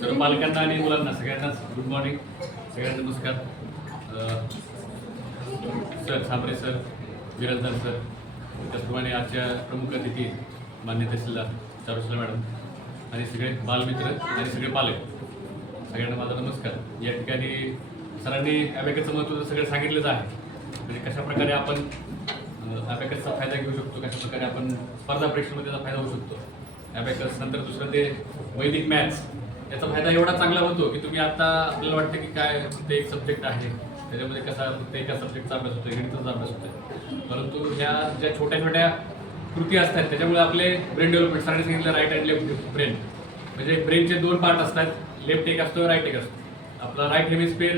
सर्व पालकांना आणि मुलांना सगळ्यांनाच गुड मॉर्निंग सगळ्यांना नमस्कार. Sir Sabre sir Birajdar sir त्याचप्रमाणे आजच्या प्रमुख अतिथी मान्य तहसीलदार चारुशला मॅडम आणि सगळे बालमित्र आणि सगळे पालक सगळ्यांना माझा नमस्कार. या ठिकाणी सरांनी अबॅकसचं महत्त्व तर सगळं सांगितलंच आहे. म्हणजे कशा प्रकारे आपण अबॅकसचा फायदा घेऊ शकतो कशाप्रकारे आपण स्पर्धा परीक्षेमध्ये त्याचा फायदा होऊ शकतो. अबॅकस नंतर दुसरं ते वैदिक मॅथ्स याचा फायदा एवढा चांगला होतो की तुम्ही आता आपल्याला वाटतं की काय ते एक सब्जेक्ट आहे. त्याच्यामध्ये कसा फक्त एका सब्जेक्टचा अभ्यास होतो गणिताचा अभ्यास होतो परंतु ह्या ज्या छोट्या छोट्या कृती असतात त्याच्यामुळे आपले ब्रेन डेव्हलपमेंट सरांनी सांगितलं राईट अँड लेफ्ट ब्रेन म्हणजे ब्रेनचे दोन पार्ट असतात लेफ्ट एक असतो राईट एक असतो आपला राईट हेमिस्फिअर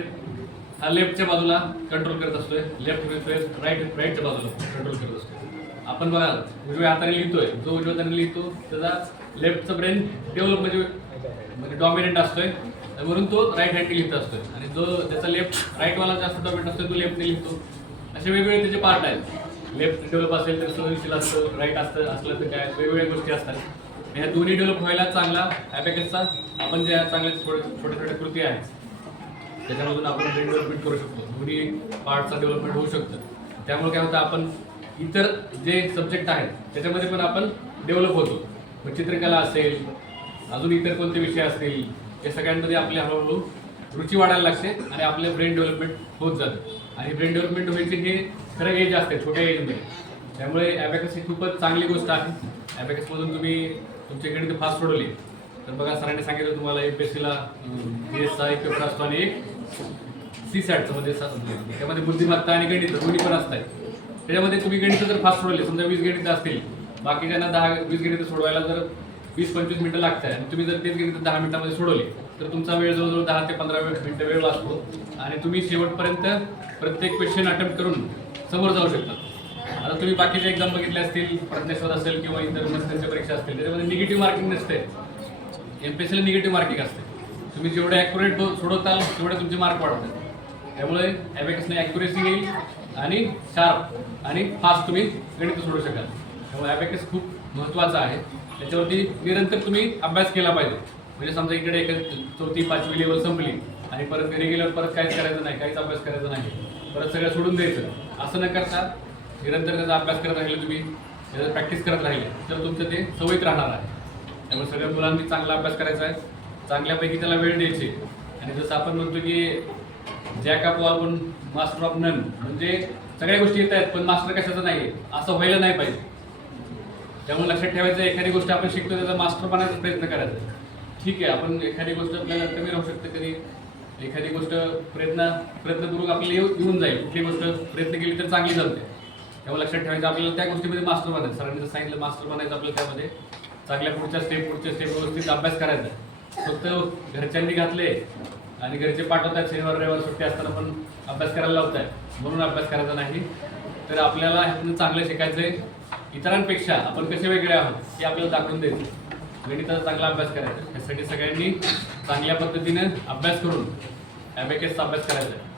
हा लेफ्टच्या बाजूला कंट्रोल करत असतोय लेफ्ट हेमिस्फिअर राईट राईटच्या बाजूला कंट्रोल करत असतो आपण बघा उजव्या हाताने लिहितोय जो उजव्या हाताने लिहितो त्याचा लेफ्टचं ब्रेन डेव्हलप म्हणजे म्हणजे डॉमिनंट असतोय. म्हणून तो राईट हँडने लिहित असतोय. आणि जो त्याचा लेफ्ट राईटवाला जास्त डॉमिनंट असतो तो लेफ्टने लिहितो. असे वेगवेगळे त्याचे पार्ट आहेत. लेफ्ट डेव्हलप असेल तर सहनशील असतं राईट असतं असलं तर काय वेगवेगळ्या गोष्टी असतात. ह्या दोन्ही डेव्हलप व्हायला चांगला ॲपॅकेसचा आपण ज्या चांगल्या छोट्या छोट्या छोट्या कृती आहेत त्याच्यामधून आपण ब्रेन डेव्हलपमेंट करू शकतो. दोन्ही पार्टचा डेव्हलपमेंट होऊ शकतं. त्यामुळे काय होतं आपण इतर जे सब्जेक्ट आहेत त्याच्यामध्ये पण आपण डेव्हलप होतो. मग चित्रकला असेल अजून इतर कोणते विषय असतील या सगळ्यांमध्ये आपली हळूहळू रुची वाढायला लागते आणि आपले ब्रेन डेव्हलपमेंट होत जातं. आणि ब्रेन डेव्हलपमेंट व्हायचे हे खरं एज असते छोट्या एजमध्ये त्यामुळे ॲबॅकस ही खूपच चांगली गोष्ट आहे. ॲबॅकसमधून तुम्ही तुमची गणित फास्ट सोडवली. तर बघा सरांनी सांगितलं तुम्हाला एम पी एस सीला बी एसचा एक पेपर असतो आणि एक सी सॅटचं म्हणजे त्यामध्ये बुद्धिमत्ता आणि गणित दोन्ही पण असतात त्याच्यामध्ये तुम्ही गणित जर फास्ट सोडवले समजा वीस गणित असतील बाकीच्यांना दहा वीस गणित सोडवायला जर वीस पंचवीस मिनिटं लागत आणि तुम्ही जर तेच गणित दहा मिनिटामध्ये सोडवले तर तुमचा वेळ जवळजवळ दहा ते पंधरा मिनटं मिनिटं वेळ लागतो आणि तुम्ही शेवटपर्यंत प्रत्येक क्वेश्चन अटेम्प्ट करून समोर जाऊ शकता. आता तुम्ही बाकीचे एक्झाम बघितले असतील प्रज्ञेश्वर असेल किंवा इतर मस्त्यांच्या परीक्षा असतील त्याच्यामध्ये निगेटिव्ह मार्किंग नसते. एम पी एसला निगेटिव्ह मार्किंग असते. तुम्ही जेवढे ॲक्युरेट सोडवताल तेवढे तुमचे मार्क वाढतात. त्यामुळे ॲबॅकसने ॲक्युरेसी येईल आणि शार्प आणि फास्ट तुम्ही गणित सोडू शकाल. त्यामुळे ॲबॅकस खूप महत्त्वाचा आहे. त्याच्यावरती निरंतर तुम्ही अभ्यास केला पाहिजे. म्हणजे समजा इकडे एक चौथी पाचवी लेवल संपली आणि परत घरी गेल्यावर परत काहीच करायचं नाही काहीच अभ्यास करायचा नाही. परत सगळं सोडून द्यायचं. असं न करता निरंतर त्याचा अभ्यास करत राहिले तुम्ही त्याचा प्रॅक्टिस करत राहिले तर तुमचं ते सवयीत राहणार आहे. त्यामुळे सगळ्या मुलांनी चांगला अभ्यास करायचा आहे. चांगल्यापैकी त्याला वेळ द्यायची आणि जसं आपण म्हणतो की जॅक ऑफ ऑल पण मास्टर ऑफ नन म्हणजे सगळ्या गोष्टी येत आहेत पण मास्टर कशाचं नाही आहे असं व्हायला नाही पाहिजे. त्यामुळे लक्षात ठेवायचं एखादी गोष्ट आपण शिकतो त्याचा मास्टर बनायचा प्रयत्न करायचा. ठीक आहे आपण एखादी गोष्ट आपल्याला कमी राहू शकते कधी? एखादी गोष्ट प्रयत्न प्रयत्नपूर्वक आपल्याला येऊ येऊन जाईल. कुठली गोष्ट प्रयत्न केली तर चांगली चालते त्यामुळे लक्षात ठेवायचं आपल्याला त्या गोष्टीमध्ये मास्टर बनायचं. सरांनी जर सांगितलं मास्टर बनायचं आपल्याला त्यामध्ये. चांगल्या पुढच्या स्टेप पुढच्या स्टेप व्यवस्थित अभ्यास करायचा. फक्त घरच्यांनी घातले आणि घरचे पाठवतात शनिवार रविवार सुट्टी असताना पण अभ्यास करायला लावतात म्हणून अभ्यास करायचा नाही. तर आपल्याला ह्यातून चांगलं आहे इतरांपेक्षा आपण कसे वेगळे आहोत हे आपल्याला दाखवून द्यायचं गणिताचा चांगला अभ्यास करायचा. यासाठी सगळ्यांनी चांगल्या पद्धतीने अभ्यास करून ॲबॅकेसचा अभ्यास करायचा. आहे